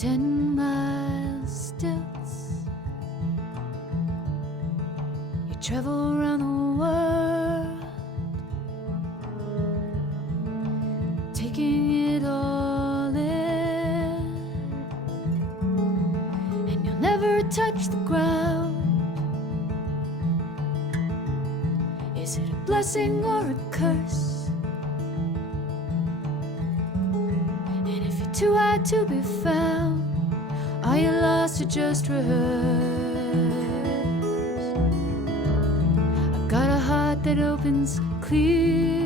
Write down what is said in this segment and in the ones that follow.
10-mile stilts. You travel around the world, taking it all in, and you'll never touch the ground. Is it a blessing or a curse? And if you're too high to be found, are you lost or just rehearsed? I've got a heart that opens clear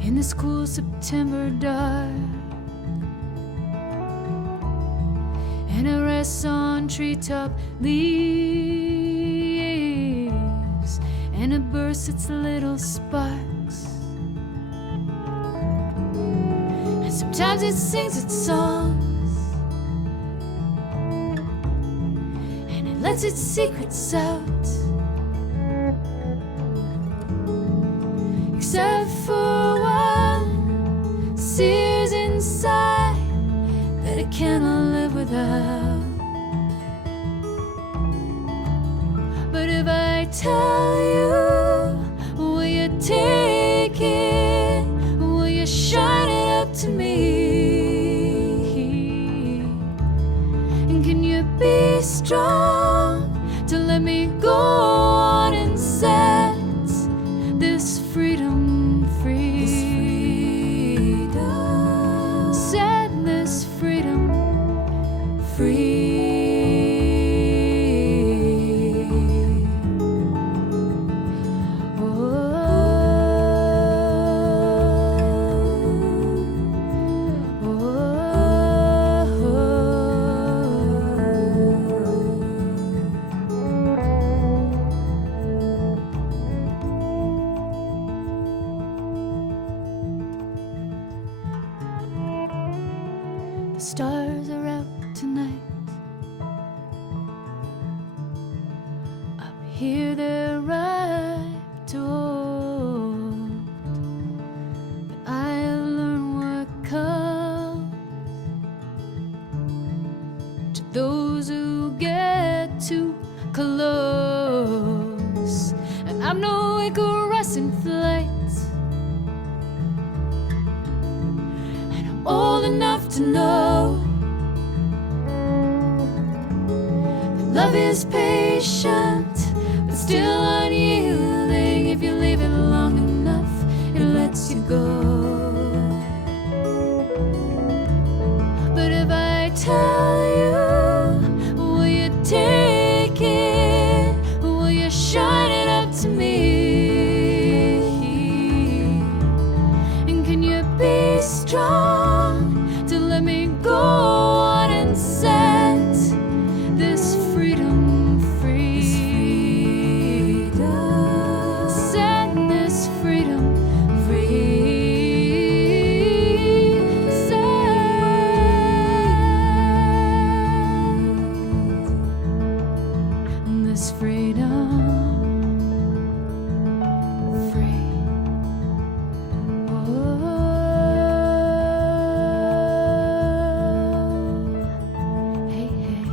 in this cool September dark, and it rests on treetop leaves, and it bursts its little sparks. And sometimes it sings its songs, and it lets its secrets out. Except for one sears inside that it cannot live without. But if I tell you, will you take it? Will you shine it up to me? And can you be strong to let me go on and set this freedom free? Set this freedom free. The stars are out tonight. Up here they're ripe to hold, but I'll learn what comes to those who get too close. And I'm no Icarus in flight, and I'm old enough to know that love is patient but still unyielding. If you leave it long enough, it lets you go. But if I tell you, will you take it? Will you shine it up to me? And can you be strong to let me go on and set this freedom free? Set this freedom free. Set this freedom free. Hey, hey.